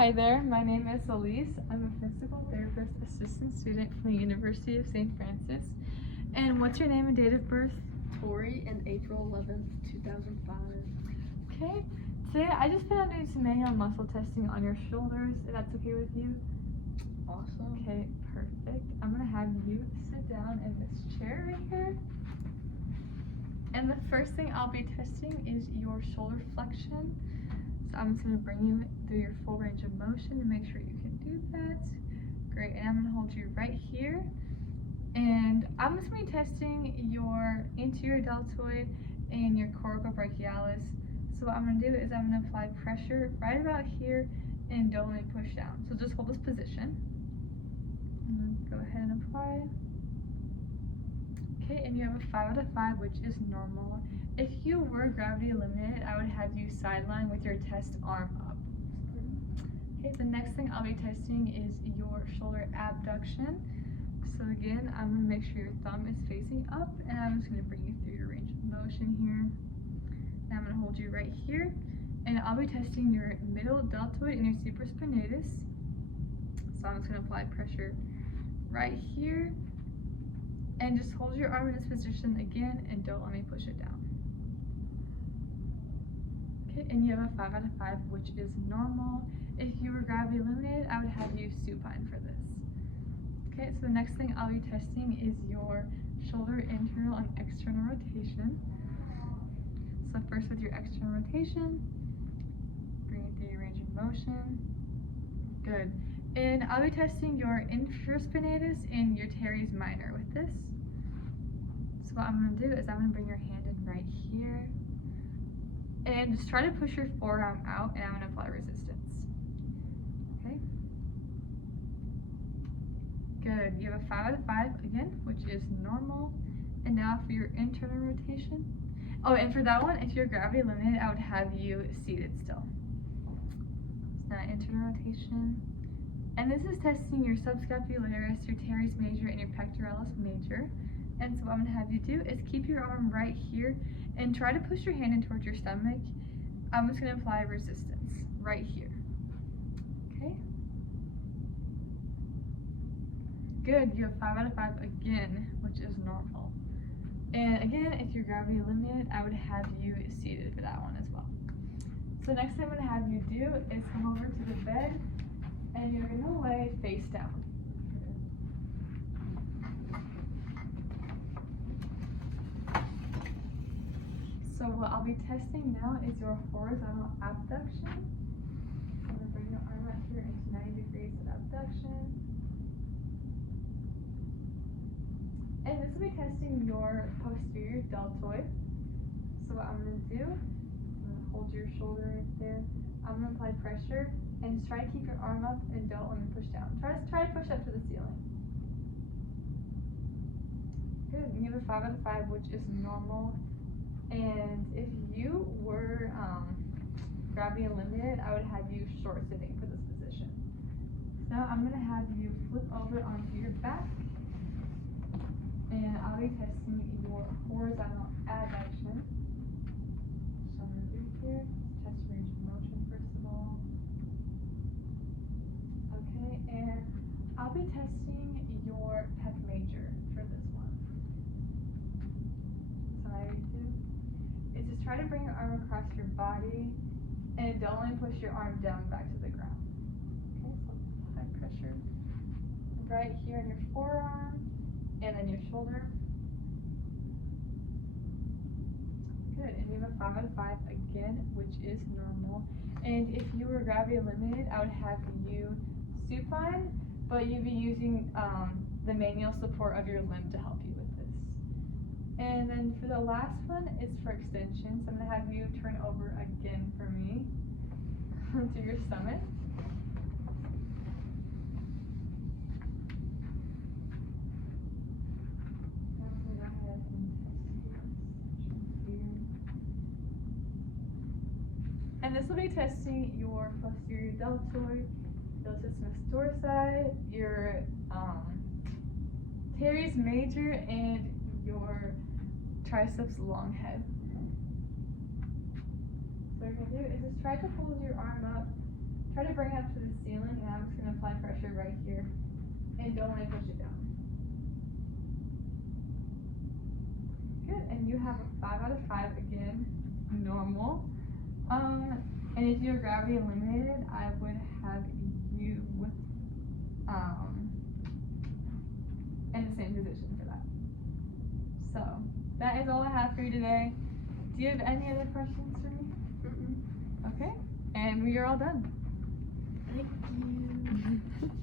Hi there, my name is Elise. I'm a physical therapist assistant student from the University of St. Francis. And what's your name and date of birth? Tori, and April 11th, 2005. Okay, today I just plan on doing some manual muscle testing on your shoulders, if that's okay with you. Awesome. Okay, perfect. I'm gonna have you sit down in this chair right here. And the first thing I'll be testing is your shoulder flexion. So I'm just gonna bring you through your full range of motion to make sure you can do that. Great, and I'm gonna hold you right here. And I'm just gonna be testing your anterior deltoid and your coracobrachialis. So what I'm gonna do is I'm gonna apply pressure right about here and don't let me push down. So just hold this position. I'm gonna go ahead and apply. Okay, and you have a 5 out of 5, which is normal. If you were gravity limited, I would have you sideline with your test arm up. Okay, the next thing I'll be testing is your shoulder abduction. So again, I'm gonna make sure your thumb is facing up, and I'm just gonna bring you through your range of motion here. And I'm gonna hold you right here, and I'll be testing your middle deltoid and your supraspinatus. So I'm just gonna apply pressure right here, and just hold your arm in this position again, and don't let me push it down. Okay, and you have a 5 out of 5, which is normal. If you were gravity limited, I would have you supine for this. Okay, so the next thing I'll be testing is your shoulder internal and external rotation. So first with your external rotation, bring it through your range of motion. Good. And I'll be testing your infraspinatus and your teres minor with this. So what I'm gonna do is I'm gonna bring your hand in right here, and just try to push your forearm out, and I'm gonna apply resistance. Okay. Good. You have a 5 out of 5 again, which is normal. And now for your internal rotation. Oh, and for that one, if you're gravity limited, I would have you seated still. So now internal rotation. And this is testing your subscapularis, your teres major, and your pectoralis major. And so what I'm gonna have you do is keep your arm right here and try to push your hand in towards your stomach. I'm just gonna apply resistance right here. Okay. Good, you have 5 out of 5 again, which is normal. And again, if you're gravity limited, I would have you seated for that one as well. So next thing I'm gonna have you do is come over to the bed, and you're gonna lay face down. So what I'll be testing now is your horizontal abduction. I'm gonna bring your arm out here into 90 degrees of abduction. And this will be testing your posterior deltoid. So what I'm gonna do, I'm gonna hold your shoulder right there. I'm gonna apply pressure, and just try to keep your arm up and don't let me push down. Try to push up to the ceiling. Good, and you have a 5 out of 5, which is normal. And if you were gravity limited, I would have you short sitting for this position. So now I'm gonna have you flip over onto your back, and I'll be testing your horizontal abduction. So I'm gonna do here, test range of motion first of all. Okay, and I'll be testing your pec major for this one. So I do is just try to bring your arm across your body, and don't only push your arm down back to the ground. Okay, so apply pressure right here in your forearm and then your shoulder. Good, and you have a 5 out of 5 again, which is normal. And if you were gravity limited, I would have you supine, but you'd be using the manual support of your limb to help you with this. And then for the last one is for extension. So I'm gonna have you turn over again for me to your stomach. And this will be testing your posterior deltoid, iliopsoas dorsi, your teres major, and your triceps long head. So what you're gonna do is just try to hold your arm up, try to bring it up to the ceiling and I'm just gonna apply pressure right here. And don't let it push it down. Good, and you have a 5 out of 5 again, normal. And if you're gravity eliminated, I would have you in the same position for that. So that is all I have for you today. Do you have any other questions for me? Mm-mm. Okay, and we are all done. Thank you.